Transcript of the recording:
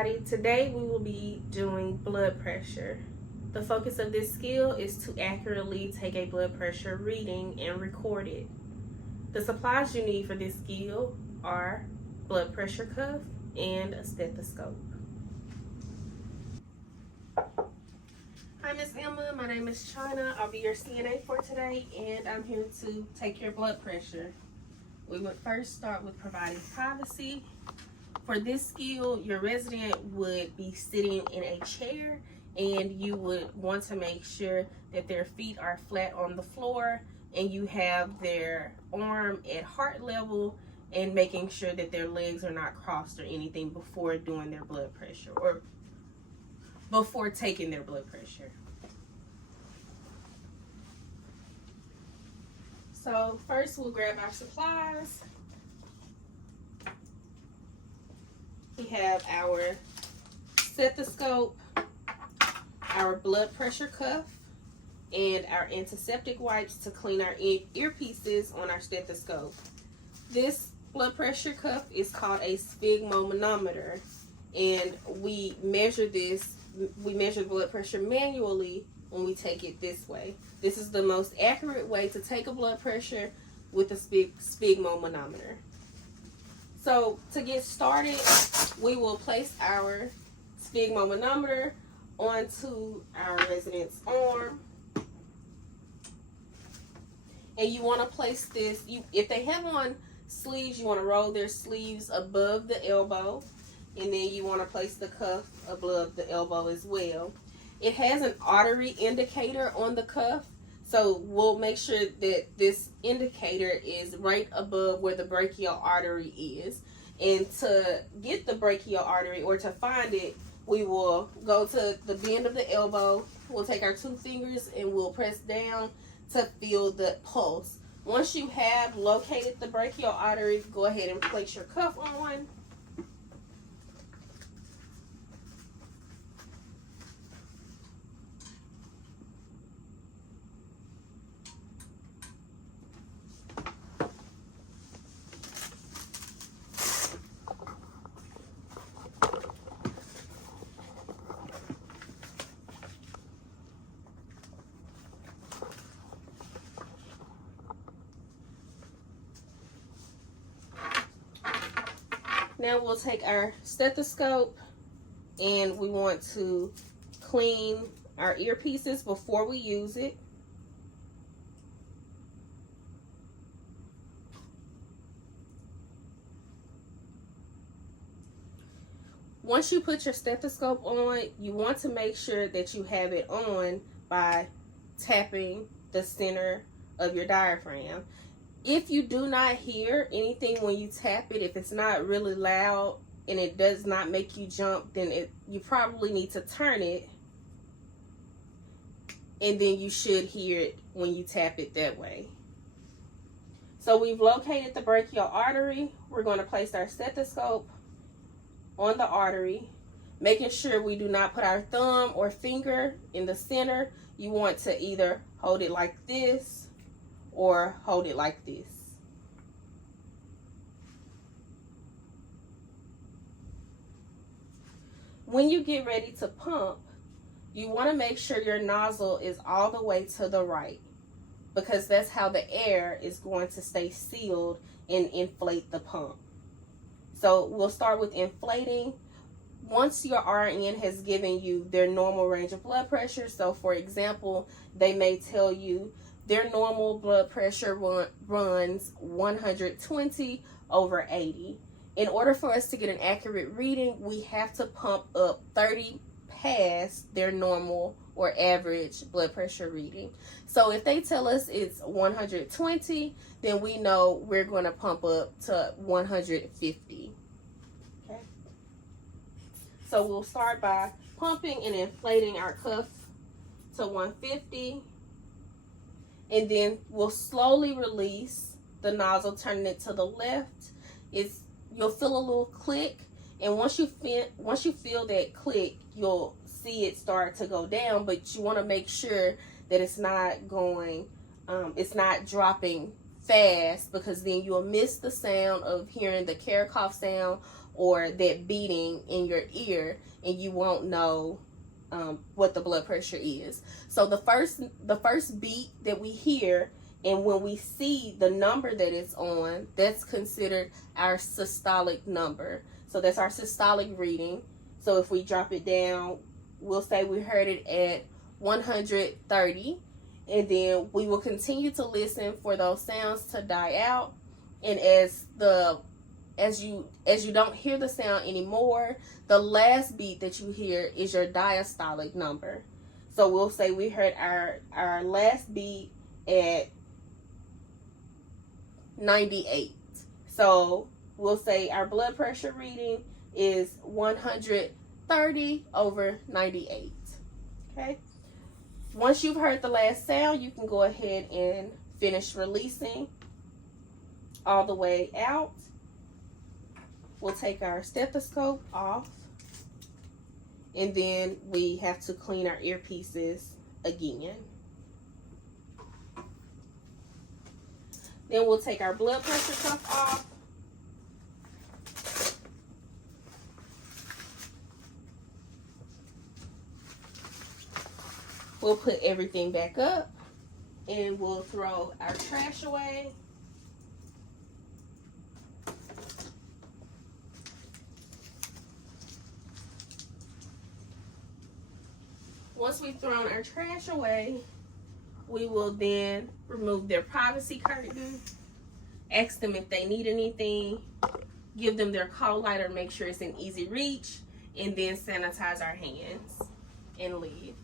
everybody. Today we will be doing blood pressure. The focus of this skill is to accurately take a blood pressure reading and record it. The supplies you need for this skill are blood pressure cuff and a stethoscope. Hi Miss Emma, my name is Chyna. I'll be your CNA for today and I'm here to take your blood pressure. We would first start with providing privacy. For this skill, your resident would be sitting in a chair and you would want to make sure that their feet are flat on the floor and you have their arm at heart level and making sure that their legs are not crossed or anything before doing their blood pressure or before taking their blood pressure. So first we'll grab our supplies. We have our stethoscope, our blood pressure cuff, and our antiseptic wipes to clean our earpieces on our stethoscope. This blood pressure cuff is called a sphygmomanometer, and we measure blood pressure manually when we take it this way. This is the most accurate way to take a blood pressure with a sphygmomanometer. So to get started, we will place our sphygmomanometer onto our resident's arm. And you want to place this, if they have on sleeves, you want to roll their sleeves above the elbow. And then you want to place the cuff above the elbow as well. It has an artery indicator on the cuff. So we'll make sure that this indicator is right above where the brachial artery is. And to get the brachial artery, or to find it, we will go to the bend of the elbow. We'll take our 2 fingers and we'll press down to feel the pulse. Once you have located the brachial artery, go ahead and place your cuff on. Now we'll take our stethoscope and we want to clean our earpieces before we use it. Once you put your stethoscope on, you want to make sure that you have it on by tapping the center of your diaphragm. If you do not hear anything when you tap it, if it's not really loud and it does not make you jump, then you probably need to turn it, and then you should hear it when you tap it that way. So we've located the brachial artery. We're going to place our stethoscope on the artery, making sure we do not put our thumb or finger in the center. You want to either hold it like this or hold it like this. When you get ready to pump, you want to make sure your nozzle is all the way to the right, because that's how the air is going to stay sealed and inflate the pump. So we'll start with inflating. Once your RN has given you their normal range of blood pressure, so for example, they may tell you their normal blood pressure runs 120 over 80. In order for us to get an accurate reading, we have to pump up 30 past their normal or average blood pressure reading. So if they tell us it's 120, then we know we're going to pump up to 150. Okay. So we'll start by pumping and inflating our cuff to 150. And then we'll slowly release the nozzle, turning it to the left. You'll feel a little click, and once you feel that click, you'll see it start to go down. But you want to make sure that it's not dropping fast, because then you'll miss the sound of hearing the Karakoff sound or that beating in your ear, and you won't know what the blood pressure is. So the first beat that we hear, and when we see the number that it's on, that's considered our systolic number. So that's our systolic reading. So if we drop it down, we'll say we heard it at 130, and then we will continue to listen for those sounds to die out. And as you don't hear the sound anymore, the last beat that you hear is your diastolic number. So we'll say we heard our last beat at 98. So we'll say our blood pressure reading is 130 over 98. Okay. Once you've heard the last sound, you can go ahead and finish releasing all the way out. We'll take our stethoscope off, and then we have to clean our earpieces again. Then we'll take our blood pressure cuff off. We'll put everything back up, and we'll throw our trash away. Once we've thrown our trash away, we will then remove their privacy curtain, ask them if they need anything, give them their call lighter, make sure it's in easy reach, and then sanitize our hands and leave.